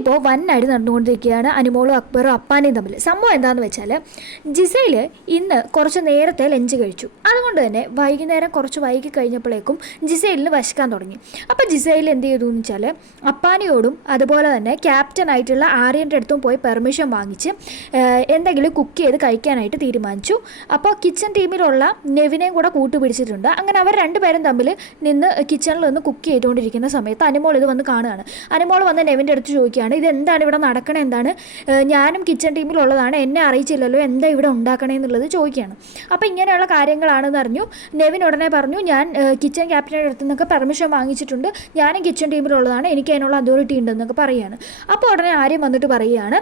ഇപ്പോൾ വൻ അടി നടന്നുകൊണ്ടിരിക്കുകയാണ് അനുമോളും അക്ബറും അപ്പാനെയും തമ്മിൽ. സംഭവം എന്താണെന്ന് വെച്ചാൽ ജിസയിൽ ഇന്ന് കുറച്ച് നേരത്തെ ലഞ്ച് കഴിച്ചു. അതുകൊണ്ട് തന്നെ വൈകുന്നേരം കുറച്ച് വൈകി കഴിഞ്ഞപ്പോഴേക്കും ജിസൈലിന് വശക്കാൻ തുടങ്ങി. അപ്പോൾ ജിസൈൽ എന്ത് ചെയ്തു എന്ന് വെച്ചാൽ അപ്പാനിയോടും അതുപോലെ തന്നെ ക്യാപ്റ്റനായിട്ടുള്ള ആര്യൻ്റെ അടുത്തും പോയി പെർമിഷൻ വാങ്ങിച്ച് എന്തെങ്കിലും കുക്ക് ചെയ്ത് കഴിക്കാനായിട്ട് തീരുമാനിച്ചു. അപ്പോൾ കിച്ചൺ ടീമിലുള്ള നെവിനെയും കൂടെ കൂട്ടുപിടിച്ചിട്ടുണ്ട്. അങ്ങനെ അവർ രണ്ടുപേരും തമ്മിൽ നിന്ന് കിച്ചണിൽ നിന്ന് കുക്ക് ചെയ്തുകൊണ്ടിരിക്കുന്ന സമയത്ത് അനുമോൾ ഇത് വന്ന് കാണുകയാണ്. അനുമോൾ വന്ന് നെവിൻ്റെ അടുത്ത് ചോദിക്കുകയാണ്, ഇത് എന്താണ് ഇവിടെ നടക്കണേ, എന്താണ്, ഞാനും കിച്ചൺ ടീമിലുള്ളതാണ്, എന്നെ അറിയിച്ചില്ലല്ലോ, എന്താ ഇവിടെ ഉണ്ടാക്കണേ എന്നുള്ളത് ചോദിക്കുകയാണ്. അപ്പോൾ ഇങ്ങനെയുള്ള കാര്യങ്ങളാണെന്ന് അറിഞ്ഞു. നെവിൻ ഉടനെ പറഞ്ഞു, ഞാൻ കിച്ചൺ ക്യാപ്റ്റൻ്റെ അടുത്ത് നിന്നൊക്കെ പെർമിഷൻ വാങ്ങിച്ചിട്ടുണ്ട്, ഞാനും കിച്ചൺ ടീമിലുള്ളതാണ്, എനിക്ക് അതിനുള്ള അതോറിറ്റി ഉണ്ടെന്നൊക്കെ പറയുകയാണ്. അപ്പോൾ ഉടനെ ആര്യം വന്നിട്ട് പറയുകയാണ്,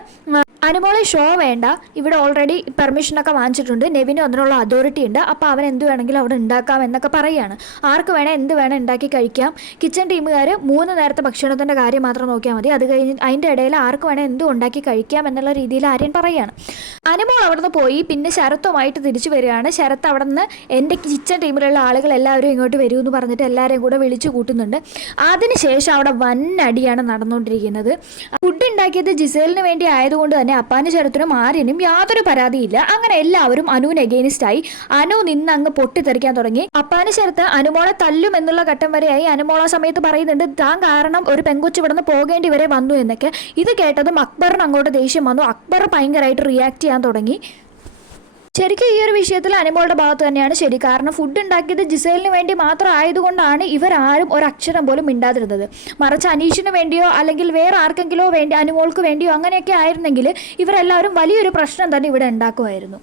അനുമോളെ ഷോ വേണ്ട, ഇവിടെ ഓൾറെഡി പെർമിഷനൊക്കെ വാങ്ങിച്ചിട്ടുണ്ട്, നെവിനും അതിനുള്ള അതോറിറ്റി ഉണ്ട്, അപ്പോൾ അവൻ എന്ത് വേണമെങ്കിലും അവിടെ ഉണ്ടാക്കാം എന്നൊക്കെ പറയുകയാണ്. ആർക്ക് വേണേൽ എന്ത് വേണം ഉണ്ടാക്കി കഴിക്കാം, കിച്ചൺ ടീമുകാർ 3 നേരത്തെ ഭക്ഷണത്തിൻ്റെ കാര്യം മാത്രം നോക്കിയാൽ മതി, അത് കഴിഞ്ഞ് അതിൻ്റെ ഇടയിൽ ആർക്ക് വേണേൽ എന്തും ഉണ്ടാക്കി കഴിക്കാം എന്നുള്ള രീതിയിൽ ആര്യൻ പറയുകയാണ്. അനുമോൾ അവിടെ നിന്ന് പോയി പിന്നെ ശരത്തുമായിട്ട് തിരിച്ചു വരികയാണ്. ശരത്ത് അവിടെ നിന്ന് എൻ്റെ കിച്ചൺ ടീമിലുള്ള ആളുകൾ എല്ലാവരും ഇങ്ങോട്ട് വരുമെന്ന് പറഞ്ഞിട്ട് എല്ലാവരെയും കൂടെ വിളിച്ചു കൂട്ടുന്നുണ്ട്. അതിനുശേഷം അവിടെ വൻ അടിയാണ് നടന്നുകൊണ്ടിരിക്കുന്നത്. ഫുഡ് ഉണ്ടാക്കിയത് ജിസേലിന് വേണ്ടി ആയതുകൊണ്ട് തന്നെ അപ്പാനും ശരത്തിനും ആര്യനും യാതൊരു പരാതിയില്ല. അങ്ങനെ എല്ലാവരും അനുവിന് എഗെയിനിസ്റ്റായി. അനു നിന്ന് അങ്ങ് പൊട്ടിത്തെറിക്കാൻ തുടങ്ങി. അപ്പാനും ശരത്ത് അനുമോളെ തല്ലും എന്നുള്ള ഘട്ടം വരെയായി. അനുമോള സമയത്ത് പറയുന്നുണ്ട്, താൻ കാരണം ഒരു പെങ്കൊച്ച് ഇവിടെ നിന്ന് പോകേണ്ടി വരെ വന്നു എന്നൊക്കെ. ഇത് കേട്ടതും അക്ബറിന് അങ്ങോട്ട് ദേഷ്യം വന്നു. അക്ബർ ഭയങ്കരമായിട്ട് റിയാക്ട് ചെയ്യാൻ തുടങ്ങി. ശരിക്കും ഈ ഒരു വിഷയത്തിൽ അനുമോളുടെ ഭാഗത്ത് തന്നെയാണ് ശരി. കാരണം ഫുഡ് ഉണ്ടാക്കിയത് ജിസേലിന് വേണ്ടി മാത്രം ആയതുകൊണ്ടാണ് ഇവരാരും ഒരക്ഷരം പോലും മിണ്ടാതിരുന്നത്. മറിച്ച് അനീഷിന് വേണ്ടിയോ അല്ലെങ്കിൽ വേറെ ആർക്കെങ്കിലോ വേണ്ടി അനുമോൾക്ക് വേണ്ടിയോ അങ്ങനെയൊക്കെ ആയിരുന്നെങ്കിൽ ഇവരെല്ലാവരും വലിയൊരു പ്രശ്നം തന്നെ ഇവിടെ ഉണ്ടാക്കുമായിരുന്നു.